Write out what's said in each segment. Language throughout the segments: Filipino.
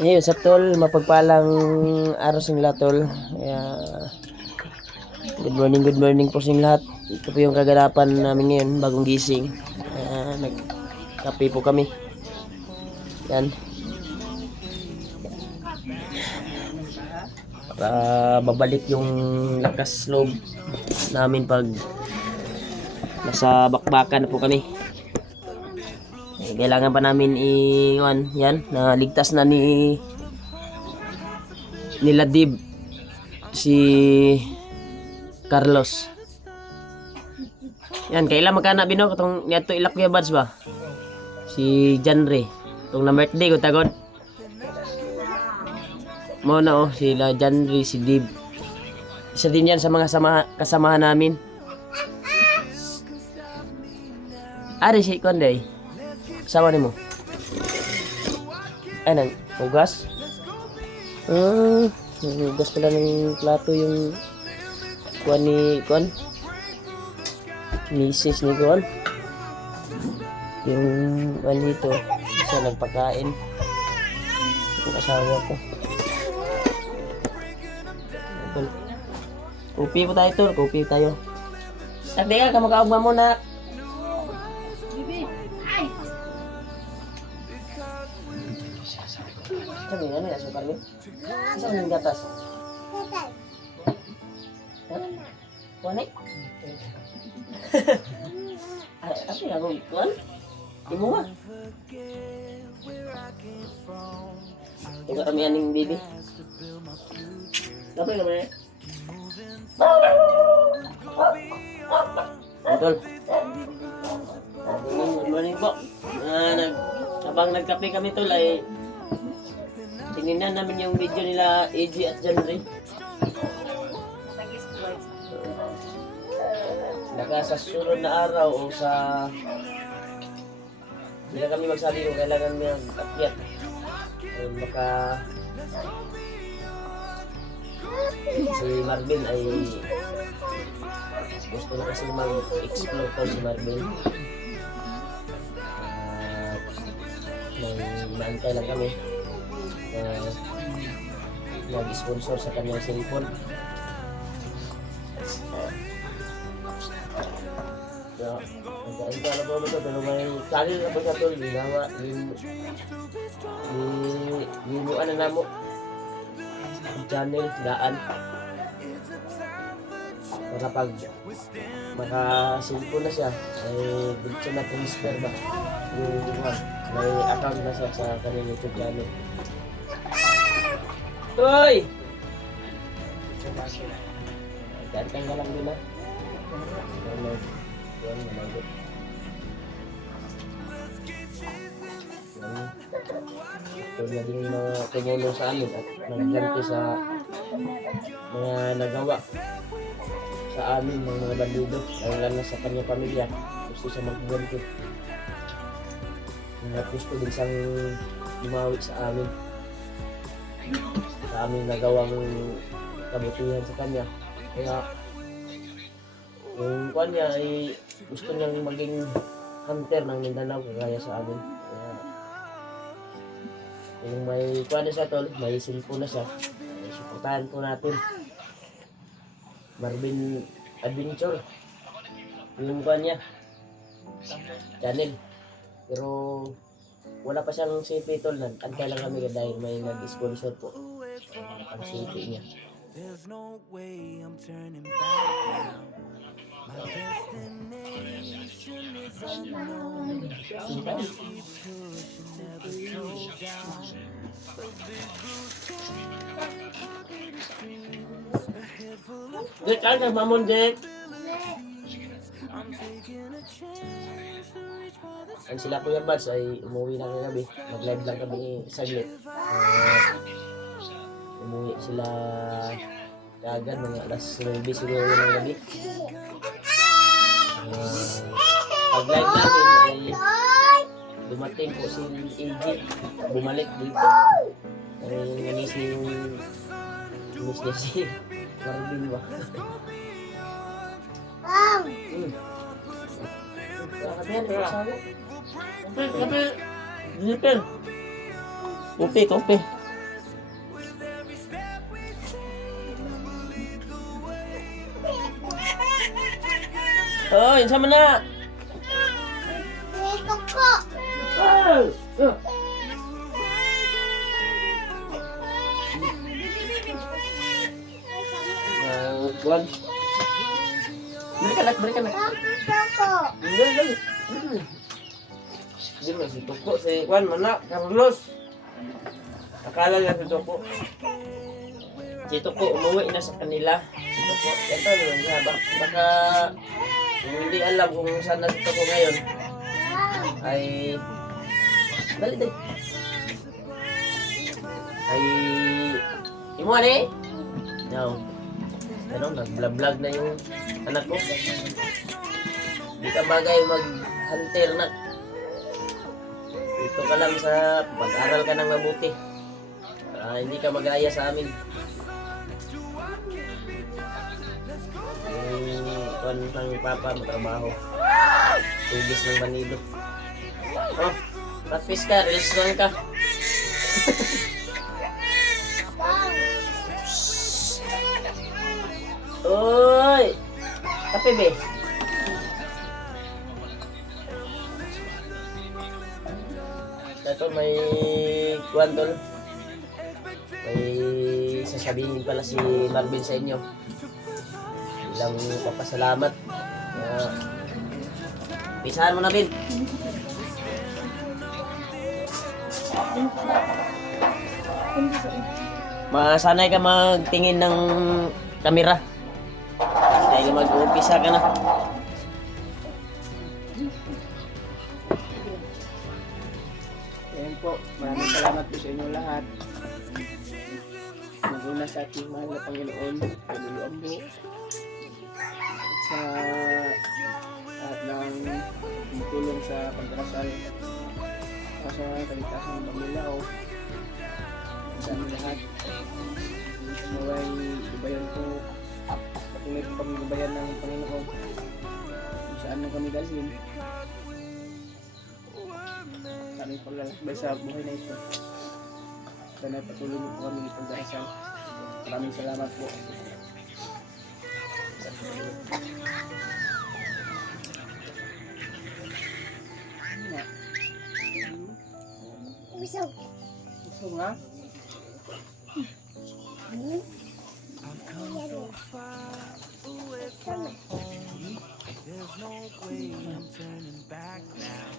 Ayun, sa tol, mapagpalang araw sing lahat, tol. Kaya, good morning po sing lahat. Ito po yung kaganapan namin ngayon, bagong gising. Nagkape po kami. Yan. Para babalik yung lakas loob namin pag nasa bakbakan na po kami. Kailangan pa namin yan, na ligtas na nila Dib si Carlos. Yan, kailan magkana bino katong niadto ilak Kuya Bads ba? Si Janre. Tong na birthday ko tagod. Mo na sila Janre, si Dib. Isa din yan sa mga kasamahan namin. Ari si Konday. Sama ni mo. Ay, nag-ugas? Nag-ugas pala ng plato yung kuwan ni Kuwan. Misis ni Kuwan. Yung dito, isa nagpakain. Yung asawa ko. Kopi po tayo, tol. Kopi tayo. Tagdi ka, kamakaugma muna. Sabi nga na, sukar mo? Saan yung gatas? Gatas. Ha? Kuwanay? Ay, ate nga kung kuwan? Ibo nga. Tuga kami aning baby. Kapay ka ba eh? Tol. Good morning po. Habang nagkape kami tol ay tinignan namin yung video nila AJ at Janre. Saka sa sunod na araw o sa hindi na kami magsabi kung kailangan may akyat. Baka si Marvin ay gusto na kasi mag-explore to si Marvin. May inaantay lang kami nag-sponsor sa kanyang cellphone. Nagkain ka na po ito, pero may kanin na po sa tol, ginawa, limuan na namo ang channel, daan para pag maka-cellphone na siya ay dito na transfer ba may account na siya sa kanyang YouTube channel. Uy! Datang ka lang din na. Yan, namagot. Ito na din na tumulong sa amin at nagganti sa mga nagawa sa amin ng mga bandido, lalo na sa kanyang pamilya. Gusto siya magganti. Gusto din siyang lumawi sa amin. Sa aming nagawang kabutihan sa kanya. Kaya yung kuwan niya ay gusto niyang maging hunter ng Mindanao kagaya sa amin. Kaya yung may kuwan na siya tol, may cellphone na siya, ay suportahan po natin. Marvin Adventure yung kuwan niya channel, pero wala pa siyang CP tol. Nagkantay lang kami dahil may nag-sponsor po ang CP niya. There's no way I'm turning back now. My destination is unknown. So keep pushing, never slow down. A big blue sky, ahead full of Dek, ano mamon, Dek? I'm taking a chance to reach for the Ang sila Kuya Bads ay umuwi na kagabi. Mag-live lang kami saglit. Umuwi sila kagad mga alas 9 siguro yun ng gabi. Pag-live namin ay dumating po si AJ. Bumalik dito. Ay nanis niya si Marvin ba? Kapihan, kasabi. Kape. Kape. Kape. Kape. Oh, yun sama na. Ito po. Kuwan. Balik ka na, balik ka na. Ito po. Dali. Hindi mo si Tuko, si Kuwan, mana, Carlos. Akala niya si Tuko. Si Tuko, umuwi na sa kanila. Si Tuko, ito, baka hindi alam kung saan na si Tuko ngayon. Ay, dali, dali. Ay, imuan eh. No. Ano, nag-vlog na yung anak ko. Di ka bagay mag-hunter na. Dito ka lang sa pag-aral ka ng mabuti. Hindi ka mag-aya sa amin. Yung tuwan ng papa mo trabaho. Tugis ng banido. Oh, practice ka, reels lang ka. Uy! Kape be? Ito may kwantol. May sasabihin pala si Marvin sa inyo. Bilang papasalamat. Pisahan mo na, Bin. Masanay ka magtingin ng kamera. Dahil mag-umpisa ka na. Ayan po, maraming salamat po sa inyo lahat. Mag-una sa ating mahal na Panginoon, Panginoon po. At sa lahat ng tumutulong sa pagdarasal sa kaligtasan ng Panginoon sa aming lahat. Naway ibayan po patuloy po kami gabayan ng Panginoon kung saan na kami dalhin. Kami paglalakbay sa buhay na ito. Sana patuloy niyo po kami ipagdarasal. Maraming salamat po. Busog. Gusto nga? There's no way I'm turning back now.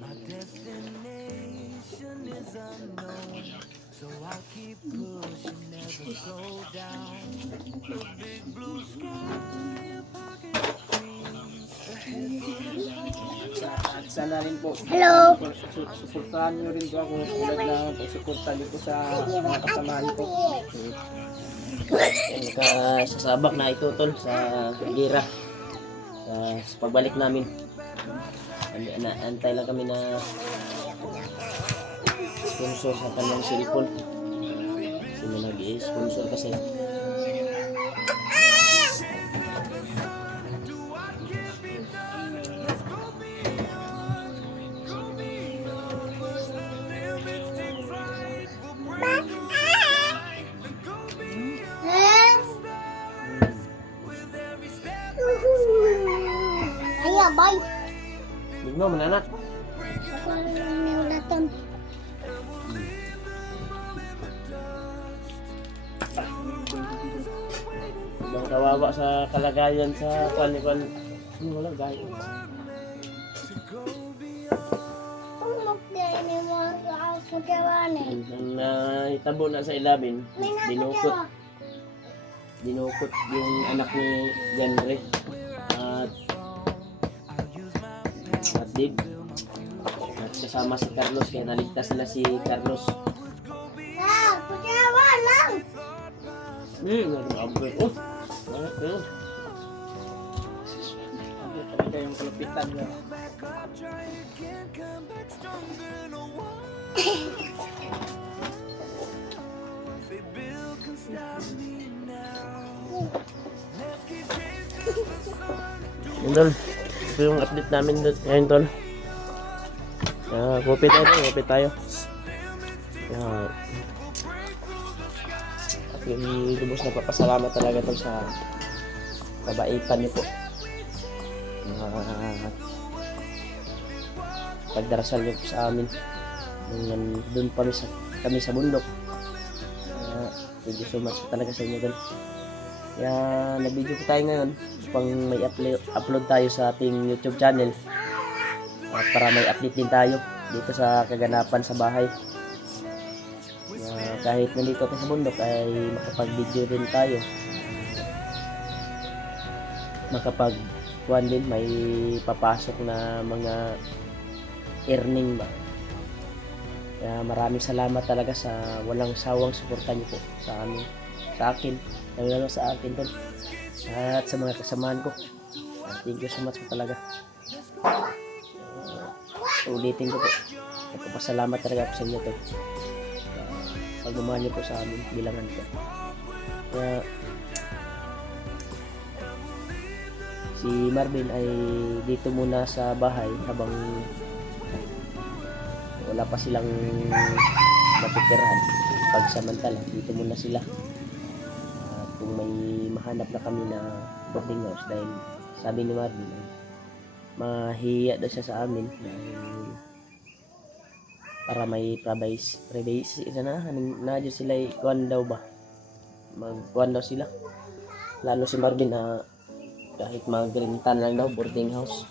My destination is unknown, so I'll keep pushing, never slow down. The big blue sky, a pocket of dreams. At sana rin po. Hello. Suportahan niyo rin po ako tulad na pagsuporta dito sa mga kasamahan ko. Sasabak na itutol sa gira. Sa pagbalik namin. Antay lang kami na sponsor sa kanyang cellphone. Sino nag-i-sponsor kasi. Ayo, bye. Bigmo, mananak. Ako lang niulatan. Ibang kawawa sa kalagayan sa kwan. Wala gaya. Kung mag-play ni mo sa kawanin. Nang hitabo na sa ilabin, May dinukot. nakagawa. Dinukot yung anak ni Genre at Dib. At kasama si Carlos, kaya naligtas nila si Carlos. Ah, pagkawa lang. Nag-abot. Oh, bakit yun? Ano talaga yung kalupitan niya. Yun, Tol. Ito yung update namin ngayon, Tol. Kopi tayo. At yung lubos na papasalamat talaga, Tol, sa kabaitan niyo po. pagdarasal niyo po sa amin. Doon kami sa bundok. Thank you so much po talaga sa inyo doon. Kaya nag-video po tayo ngayon pang may upload tayo sa ating YouTube channel para may update din tayo dito sa kaganapan sa bahay. Kahit nandito tayo sa bundok ay makapag-video din tayo, makapag-kuhan din, may papasok na mga earning ba. Kaya maraming salamat talaga sa walang sawang suporta niyo po sa akin, lalo sa akin doon at sa mga kasamahan ko. Thank you so much po talaga. Ulitin ko po, nagpapasalamat talaga po sa inyo to. Pagmamahal niyo po sa amin bilang anak. Kaya si Marvin ay dito muna sa bahay habang wala pa silang matitirahan. Pagsamantala, dito muna sila. Kung may mahanap na kami na boarding house, dahil sabi ni Marvin mahiya daw siya sa amin para may privacy na dyan sila kuhan daw ba, magkuhan daw sila, lalo si Marvin na kahit magrintan lang daw boarding house.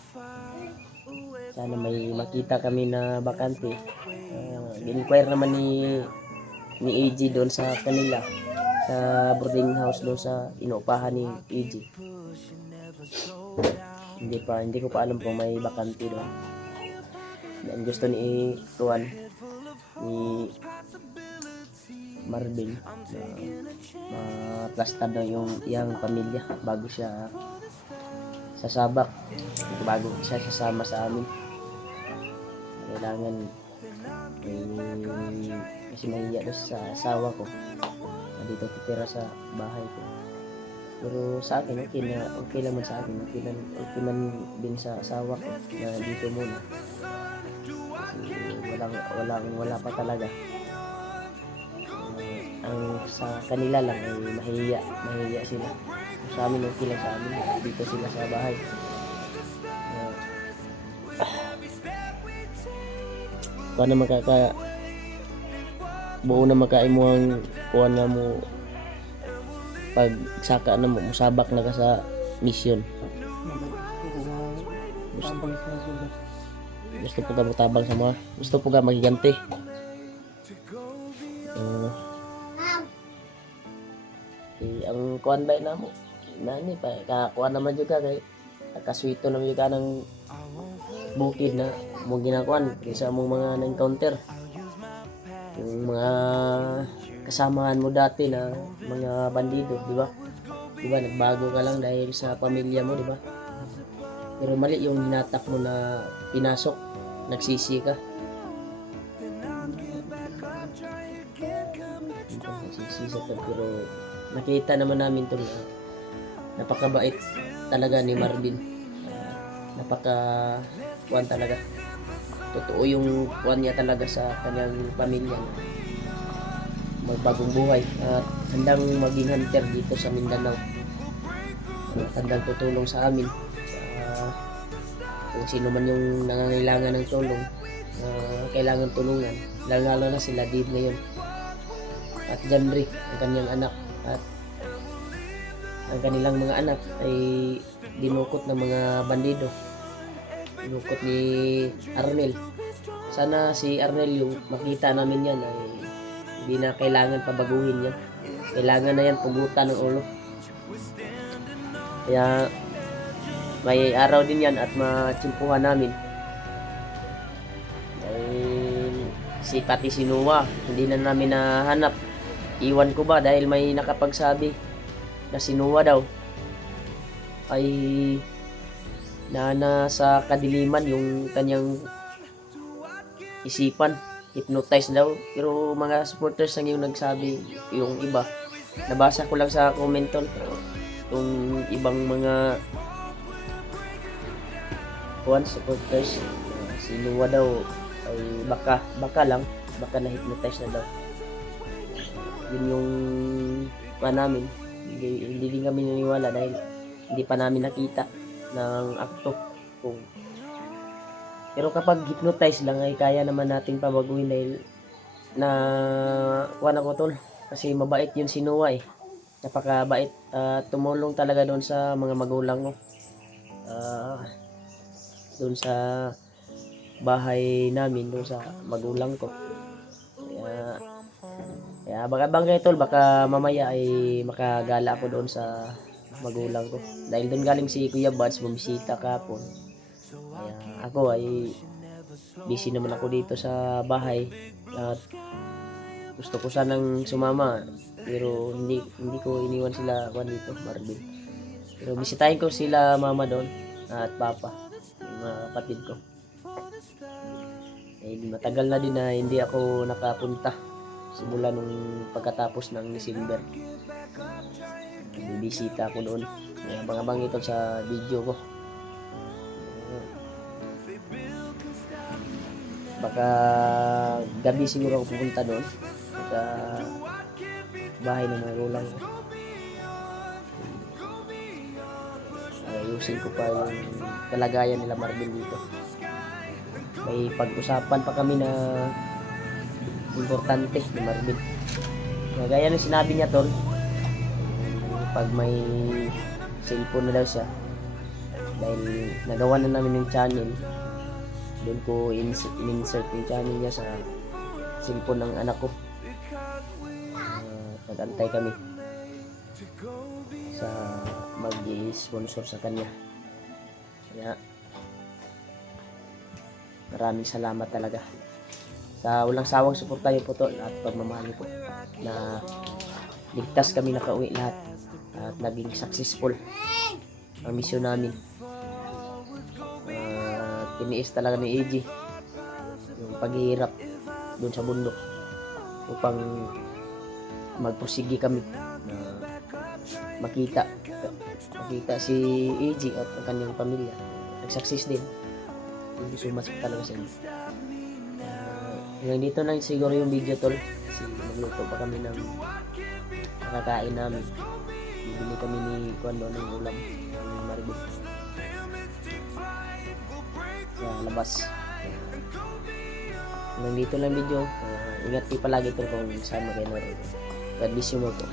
Sana may makita kami na bakante. In-inquire naman ni AG doon sa kanila sa boarding house doon sa inuupahan ni AG. Hindi ko pa alam kung may bakante doon. Yan gusto ni Tuan ni Marvin ma-cluster daw yung iyang pamilya bago siya sasabak, bago siya sasama sa amin. Kailangan kasi mahiya doon sa asawa ko na dito titira sa bahay ko. Pero sa akin okay naman sa akin, okay man din sa asawa ko na dito muna. Kasi wala pa talaga. Ang sa kanila lang ay mahiya sila. Sa amin okay lang, sa amin dito sila sa bahay. Paano buo na makaimo ang kuhan nga mo pag saka na mo musabak na ka sa mission. Gusto po ka matabang sa mga, gusto po ka magiganti. Ang kuhan ba na mo nani pa kakuha naman jud ka kay kaswito naman jud ka ng bukid na mo ginakuan kaysa mong mga na-encounter yung mga kasamahan mo dati na mga bandido, di ba? Nagbago ka lang dahil sa pamilya mo, di ba? Pero mali yung hinatak mo na pinasok, nagsisi ka. Nagsisi ka, pero nakita naman namin to na napakabait talaga ni Marvin. Kuwan talaga. Totoo yung kuwan niya talaga sa kanyang pamilya. Magbagong buhay at handang maging hunter dito sa Mindanao. Handang tutulong sa amin. Kung sino man yung nangangailangan ng tulong, kailangan tulungan. Lalo na sila Dave ngayon. At Janry, ang kanyang anak. At ang kanilang mga anak ay dinukot ng mga bandido. Dinukot ni Arnel. Sana si Arnel yung makita namin yan ay hindi na kailangan pabaguhin yan. Kailangan na yan pugutan ng ulo. Kaya may araw din yan at matsimpuhan namin. Dahil pati si Noah hindi na namin nahanap. Iwan ko ba dahil may nakapagsabi na si Noah daw ay nasa kadiliman yung kanyang isipan, hypnotize daw. Pero mga supporters lang yung nagsabi, yung iba nabasa ko lang sa comment yung ibang mga supporters, si Noah daw ay baka na-hypnotize na daw. Yun yung namin, hindi din kami naniwala dahil hindi pa namin nakita ng akto. Kung pero kapag hypnotize lang ay kaya naman nating pabaguhin dahil na kuwan ako tol kasi mabait yun si Noah eh. Napakabait at tumulong talaga doon sa mga magulang ko. Doon sa bahay namin, doon sa magulang ko. Kaya abang-abang kayo tol, baka mamaya ay makagala ako doon sa magulang ko. Dahil doon galing si Kuya Buds, bumisita kahapon. Kaya ako ay busy naman ako dito sa bahay at gusto ko sanang sumama pero hindi ko iniwan sila kuan dito, Marvin. Pero bisitahin ko sila mama doon at papa, yung mga kapatid ko. Matagal na din na hindi ako nakapunta simula nung pagkatapos ng December. Bibisita ako doon. Abang-abang ito sa video ko. Baka gabi siguro ako pupunta doon sa bahay ng mga gulang ko. Ayusin ko pa yung kalagayan nila Marvin dito. May pag-usapan pa kami na importante ni Marvin. Gaya ng sinabi niya tol, pag may cellphone na daw siya, dahil nagawa na namin yung channel, doon ko in-insert yung channel niya sa cellphone ng anak ko. Nag-antay kami sa mag-i-sponsor sa kanya. Kaya maraming salamat talaga sa walang sawang suporta niyo po to at pagmamahal niyo po na ligtas kami nakauwi lahat at naging successful ang misyon namin. Tiniis talaga ni AG yung paghihirap doon sa bundok upang magpursige kami na makita si AG at ang kanyang pamilya nag-success din. Thank you so much talaga sa inyo. Hanggang dito lang siguro yung video tol kasi magluto pa kami ng nakakain namin. Bibili kami ni Kuando ng ulam ng Maribig sa labas. Hanggang dito lang video. Ingat kayo palagi tol kung saan kayo naroon. God bless you mo po.